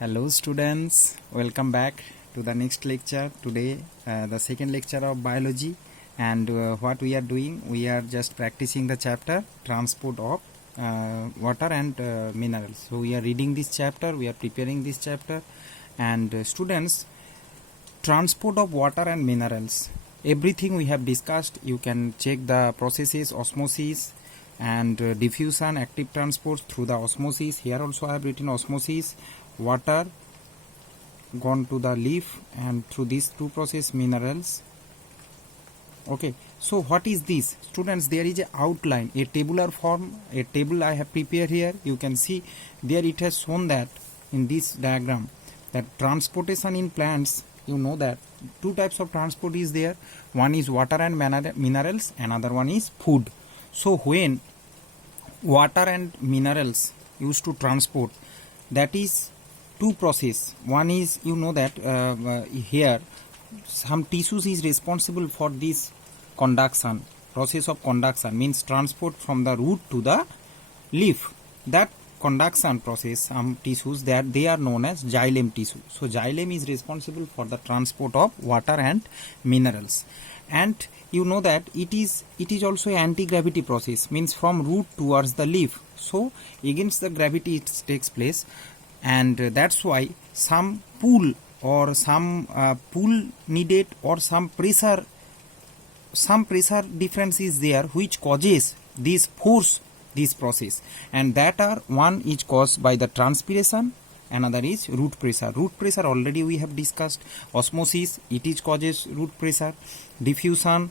Hello students, welcome back to the next lecture. Today the second lecture of biology, and what we are doing, we are just practicing the chapter transport of water and minerals. So we are reading this chapter, we are preparing this chapter, and students, transport of water and minerals, everything we have discussed. You can check the processes, osmosis and diffusion, active transport through the osmosis. Here also I have written osmosis, water gone to the leaf, and through these two process minerals. Okay, so what is this, students? There is a outline, a tabular form, a table I have prepared here. You can see there it has shown that in this diagram that transportation in plants, you know that two types of transport is there. One is water and minerals, another one is food. So when water and minerals used to transport, that is two process. One is, you know that here some tissues is responsible for this conduction, process of conduction, means transport from the root to the leaf. That conduction process, some tissues, that they are known as xylem tissue. So xylem is responsible for the transport of water and minerals. And you know that it is also anti-gravity process, means from root towards the leaf. So against the gravity it takes place, and that's why some pull or some pull needed, or some pressure difference is there, which causes this force, this process. And that are, one is caused by the transpiration, another is root pressure. Root pressure already we have discussed. Osmosis, it is causes root pressure. Diffusion,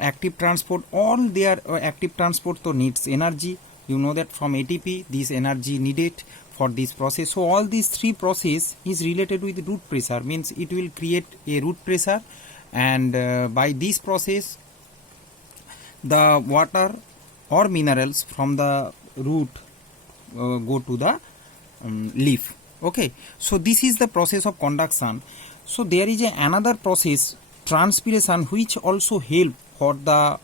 active transport, all their active transport so needs energy. You know that from ATP this energy needed for this process. So all these three process is related with root pressure, means it will create a root pressure, and by this process the water or minerals from the root go to the leaf. Okay, so this is the process of conduction. So there is another process, transpiration, which also help for the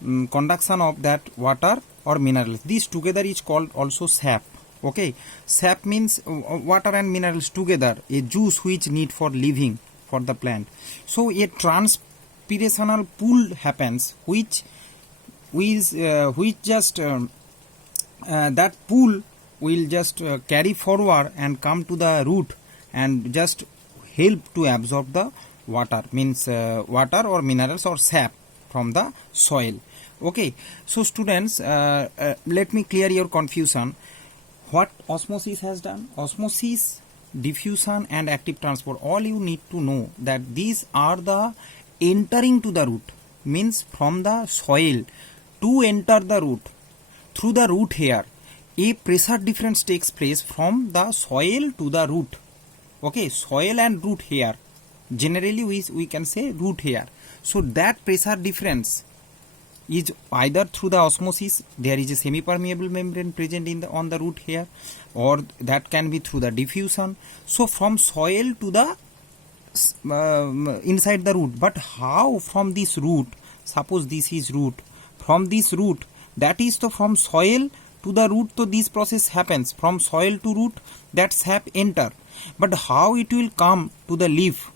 conduction of that water or minerals. This together is called also sap. Okay, sap means water and minerals together, a juice which need for living for the plant. So a transpirational pull happens, which just that pull will just carry forward and come to the root and just help to absorb the water, means water or minerals or sap from the soil. Okay, so students, let me clear your confusion. What osmosis has done? Osmosis, diffusion and active transport, all you need to know that these are the entering to the root, means from the soil to enter the root. Through the root hair, a pressure difference takes place from the soil to the root. Okay, soil and root hair, generally we can say root hair. So that pressure difference is either through the osmosis, there is a semi-permeable membrane present in on the root hair, or that can be through the diffusion. So from soil to the inside the root. But how from this root? Suppose this is root. From this root, that is from soil to the root, so this process happens from soil to root, that sap enter. But how it will come to the leaf?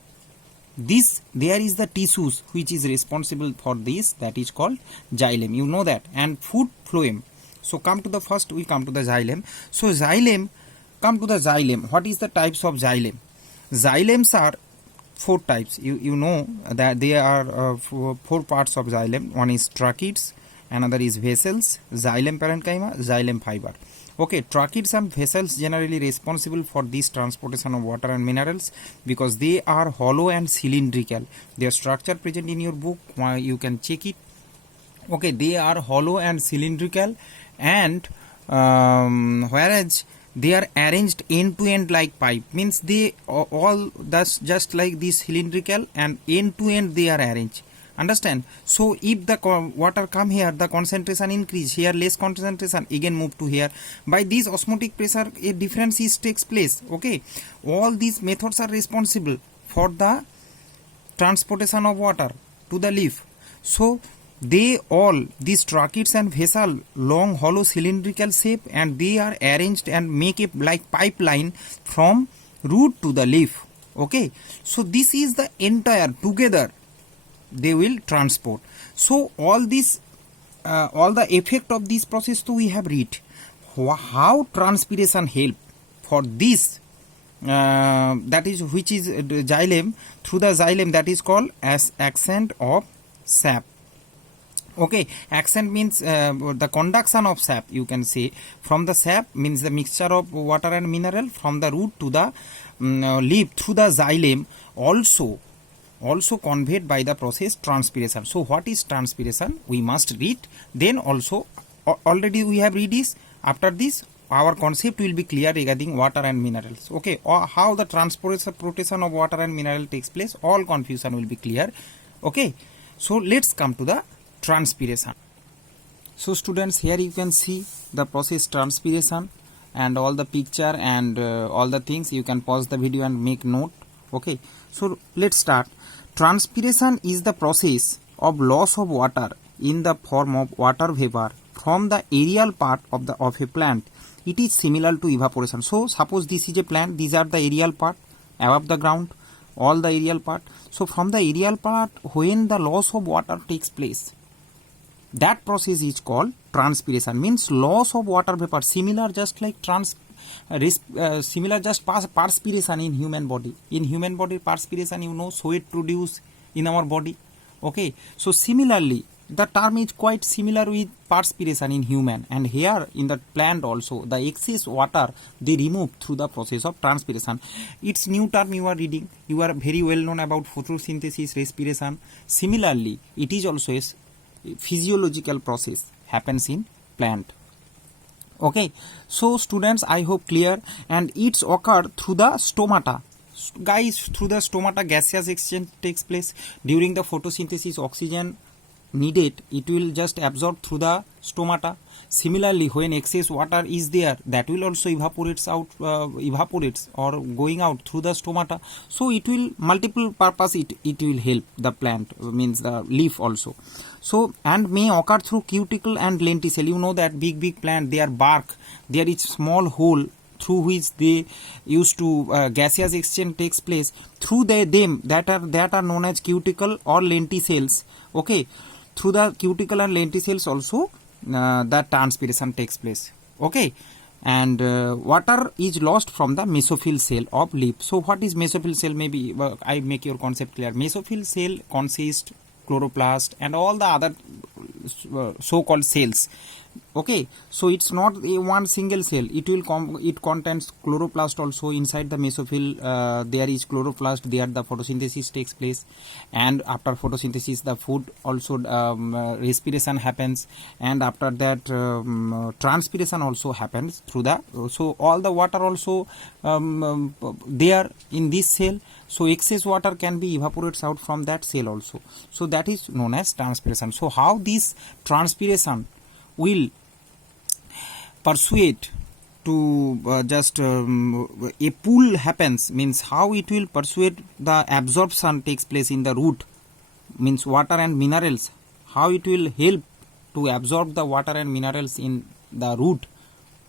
This, there is the tissues which is responsible for this, that is called xylem, you know that, and food phloem. So come to the first, we come to the xylem. So xylem, come to the xylem. What is the types of xylem? Xylems are four types. You know that there are four parts of xylem. One is tracheids, another is vessels, xylem parenchyma, xylem fiber. Okay, tracheids and vessels generally responsible for this transportation of water and minerals, because they are hollow and cylindrical. Their structure present in your book, you can check it. Okay, they are hollow and cylindrical, and whereas they are arranged end to end like pipe, means they all that's just like this cylindrical, and end to end they are arranged. Understand? So if the water come here, the concentration increase, here less concentration, again move to here. By this osmotic pressure, a difference takes place. Okay, all these methods are responsible for the transportation of water to the leaf. So they all, these tracheids and vessel, long hollow cylindrical shape, and they are arranged and make a like pipeline from root to the leaf. Okay, so this is the entire together they will transport. So all this all the effect of this process too we have read. How transpiration help for this that is which is xylem, through the xylem, that is called as ascent of sap. Okay, ascent means the conduction of sap, you can say, from the sap means the mixture of water and mineral from the root to the leaf through the xylem, also conveyed by the process transpiration. So what is transpiration we must read. Then also already we have read this. After this our concept will be clear regarding water and minerals. Okay, or how the transportation of water and mineral takes place, all confusion will be clear. Okay, so let's come to the transpiration. So students, here you can see the process transpiration and all the picture and all the things. You can pause the video and make note. Okay, so let's start. Transpiration is the process of loss of water in the form of water vapor from the aerial part of a plant. It is similar to evaporation. So suppose this is a plant, these are the aerial part above the ground, all the aerial part. So from the aerial part, when the loss of water takes place, that process is called transpiration, means loss of water vapor, similar just like perspiration in human body. In human body, perspiration, you know, sweat produced in our body. Okay, so similarly the term is quite similar with perspiration in human, and here in the plant also the excess water they remove through the process of transpiration. It's new term you are reading. You are very well known about photosynthesis, respiration. Similarly, it is also a physiological process happens in plant. Okay, so students, I hope clear. And it's occur through the stomata. Guys, through the stomata gaseous exchange takes place. During the photosynthesis, oxygen needed, it will just absorb through the stomata. Similarly, when excess water is there, that will also evaporates or going out through the stomata. So it will multiple purpose, it will help the plant, means the leaf also. So, and may occur through cuticle and lenticel. You know that big plant, their bark, there is small hole through which they used to gaseous exchange takes place. Through them that are known as cuticle or lenticels. Okay, through the cuticle and lenticels also that transpiration takes place. Okay, and water is lost from the mesophyll cell of leaf. So what is mesophyll cell? Maybe I make your concept clear. Mesophyll cell consists chloroplast and all the other so-called cells. Okay, so it's not a one single cell. It contains chloroplast also inside the mesophyll. There is chloroplast. There the photosynthesis takes place, and after photosynthesis, the food also respiration happens, and after that transpiration also happens through the. So all the water also there in this cell. So excess water can be evaporates out from that cell also. So that is known as transpiration. So how this transpiration will persuade to a pull happens, means how it will persuade the absorption takes place in the root, means water and minerals, how it will help to absorb the water and minerals in the root,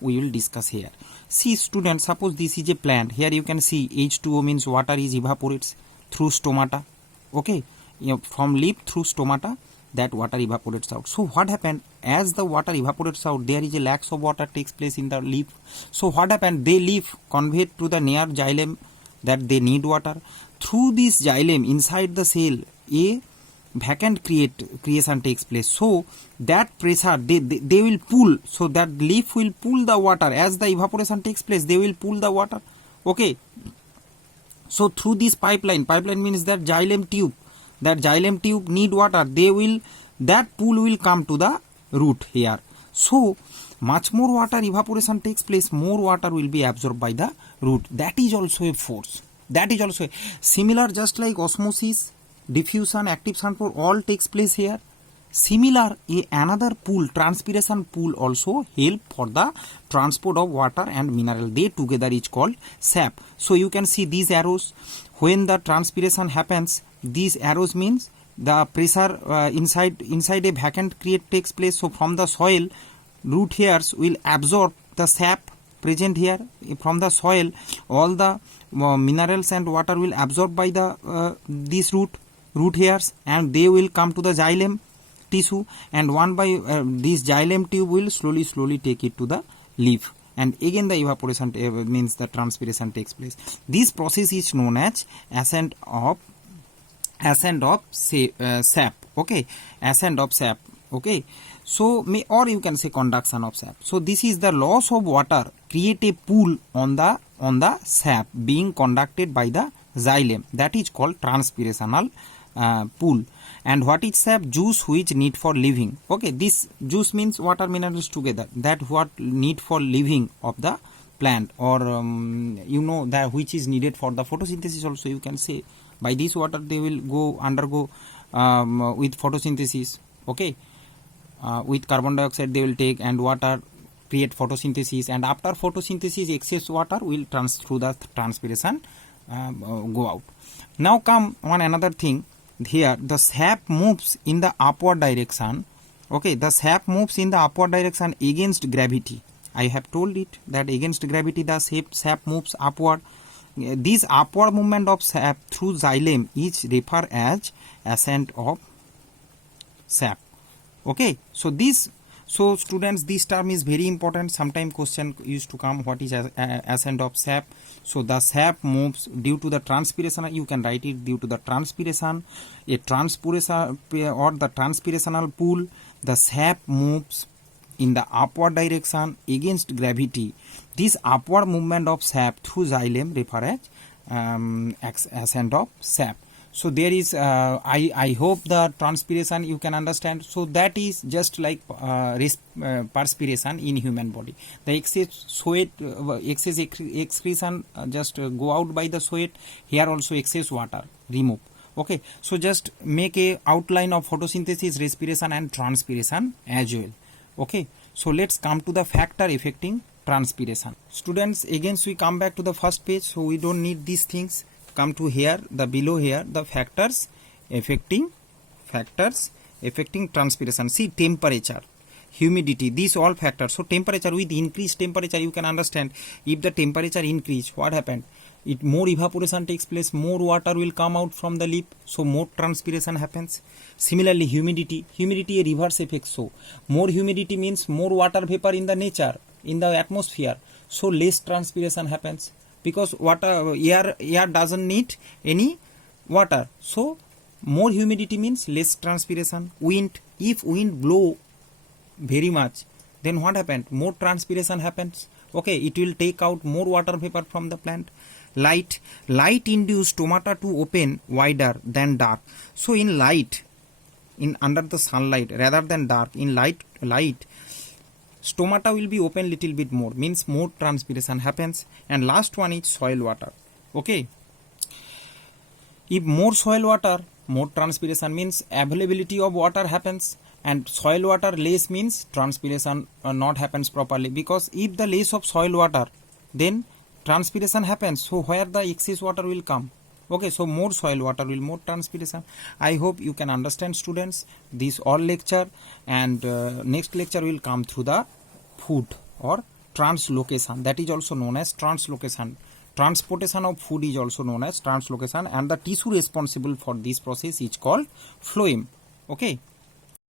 we will discuss here. See students, suppose this is a plant. Here you can see H2O means water is evaporates through stomata. Okay, from leaf through stomata, that water evaporates out. So what happened, as the water evaporates out, there is a lack of water takes place in the leaf. So what happened, they leaf conveyed to the near xylem that they need water. Through this xylem inside the cell, a vacant creation takes place. So that pressure they will pull, so that leaf will pull the water. As the evaporation takes place, they will pull the water. Okay, so through this pipeline means that xylem tube need water, that pool will come to the root here. So much more water evaporation takes place, more water will be absorbed by the root. That is also a force. That is also similar, just like osmosis, diffusion, active sulfur all takes place here. Similar, another pool, transpiration pool also help for the transport of water and mineral. They together is called sap. So you can see these arrows. When the transpiration happens, these arrows means the pressure inside a vacant crate takes place. So from the soil, root hairs will absorb the sap present here from the soil. All the minerals and water will absorb by the these root hairs, and they will come to the xylem tissue, and one by this xylem tube will slowly take it to the leaf, and again the evaporation means the transpiration takes place. This process is known as ascent of sap. Okay, ascent of sap. Okay, so or you can say conduction of sap. So this is the loss of water create a pool on the sap being conducted by the xylem, that is called transpirational pool. And what is sap? Juice which need for living. Okay, this juice means water minerals together, that what need for living of the plant, or you know, that which is needed for the photosynthesis also, you can say. By this water they will undergo with photosynthesis. Okay, with carbon dioxide they will take, and water create photosynthesis, and after photosynthesis excess water will through the transpiration go out. Now come one another thing. Here the sap moves in the upward direction. Okay, the sap moves in the upward direction against gravity. I have told it that against gravity the sap moves upward. This upward movement of sap through xylem is referred as ascent of sap. Okay, so students, this term is very important. Sometime question used to come, what is ascent of sap? So the sap moves due to the transpiration. You can write it due to the transpiration. A transpiration or the transpirational pool, the sap moves in the upward direction against gravity. This upward movement of sap through xylem referred as ascent of sap. So there is I hope the transpiration you can understand. So that is just like perspiration in human body. The excess sweat, excess excretion just go out by the sweat. Here also excess water remove. Okay, so just make a outline of photosynthesis, respiration and transpiration as well. Okay, so let's come to the factor affecting transpiration. Students, again we come back to the first page, so we don't need these things. Come to here, the below here, the factors affecting transpiration. See, temperature, humidity, these all factors. So temperature, with increased temperature you can understand, if the temperature increase, what happened? It more evaporation takes place, more water will come out from the leaf, so more transpiration happens. Similarly, humidity a reverse effect. So more humidity means more water vapor in the nature, in the atmosphere, so less transpiration happens, because water air doesn't need any water. So more humidity means less transpiration. Wind, if wind blow very much, then what happened? More transpiration happens. Okay, it will take out more water vapor from the plant. Light induce stomata to open wider than dark. So in light, in under the sunlight rather than dark, in light stomata will be open little bit more, means more transpiration happens. And last one is soil water. Okay, if more soil water, more transpiration means availability of water happens, and soil water less means transpiration not happens properly, because if the less of soil water, then transpiration happens. So where the excess water will come? Okay, so more soil water will more transpiration. I hope you can understand, students, this all lecture, and next lecture will come through the food or translocation, that is also known as translocation. Transportation of food is also known as translocation, and the tissue responsible for this process is called phloem. Okay.